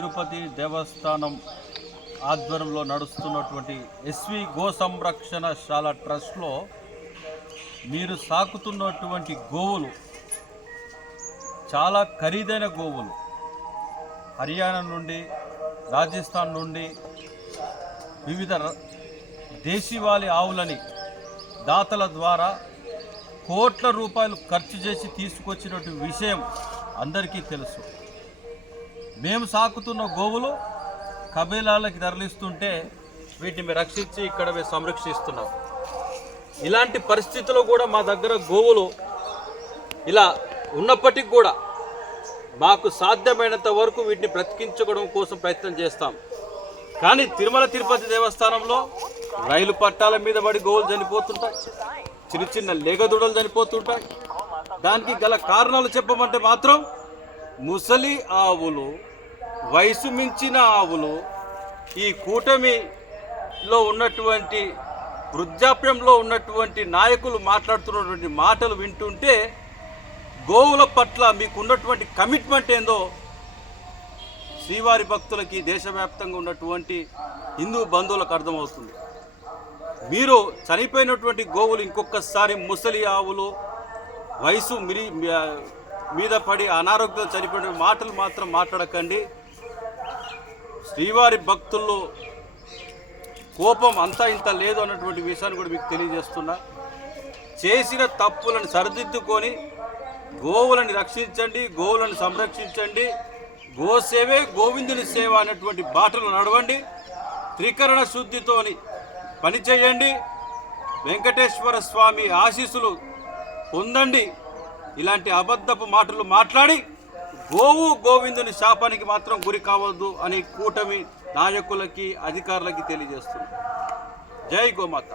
తిరుపతి దేవస్థానం ఆధ్వర్యంలో నడుస్తున్నటువంటి SV go సంరక్షణశాల ట్రస్ట్లో మీరు సాకుతున్నటువంటి గోవులు చాలా ఖరీదైన గోవులు హర్యానా నుండి రాజస్థాన్ నుండి వివిధ ర- దేశీవాళి ఆవులని దాతల ద్వారా కోట్ల రూపాయలు ఖర్చు చేసి తీసుకొచ్చినటువంటి విషయం అందరికీ తెలుసు. మేము సాకుతున్న గోవులు కబేలాలకి తరలిస్తుంటే వీటిని రక్షించి ఇక్కడ మేము సంరక్షిస్తున్నాం. ఇలాంటి పరిస్థితుల్లో కూడా మా దగ్గర గోవులు ఇలా ఉన్నప్పటికీ కూడా మాకు సాధ్యమైనంత వరకు వీటిని బ్రతికించుకోవడం కోసం ప్రయత్నం చేస్తాం. కానీ తిరుమల తిరుపతి దేవస్థానంలో రైలు పట్టాల మీద పడి గోవులు చనిపోతుంటాయి. చిన్న చిన్న లేగదూడలు చనిపోతుంటాయి. దానికి గల కారణాలు చెప్పమంటే మాత్రం ముసలి ఆవులు వయసు మించిన ఆవులు ఈ కూటమిలో ఉన్నటువంటి వృద్ధాప్యంలో ఉన్నటువంటి నాయకులు మాట్లాడుతున్నటువంటి మాటలు వింటుంటే గోవుల పట్ల మీకు ఉన్నటువంటి కమిట్మెంట్ ఏందో శ్రీవారి భక్తులకి దేశవ్యాప్తంగా ఉన్నటువంటి హిందూ బంధువులకు అర్థమవుతుంది. మీరు చనిపోయినటువంటి గోవులు ఇంకొకసారి ముసలి ఆవులు వయసు మిరి మీద పడి అనారోగ్యం చనిపోయిన మాటలు మాత్రం మాట్లాడకండి. శ్రీవారి భక్తుల్లో కోపం అంతా ఇంత లేదు అన్నటువంటి విషయాన్ని కూడా మీకు తెలియజేస్తున్నా. చేసిన తప్పులను సరిదిద్దుకొని గోవులను రక్షించండి గోవులను సంరక్షించండి గోసేవే గోవిందుని సేవ అనేటువంటి బాటలు నడవండి త్రికరణ శుద్ధితోని పనిచేయండి వెంకటేశ్వర స్వామి ఆశీస్సులు పొందండి ఇలాంటి అబద్ధపు మాటలు మాట్లాడి గోవు గోవిందుని శాపానికి మాత్రం గురి కావద్దు అని కూటమి నాయకులకి అధికారులకి తెలియజేస్తుంది. జై గోమాత.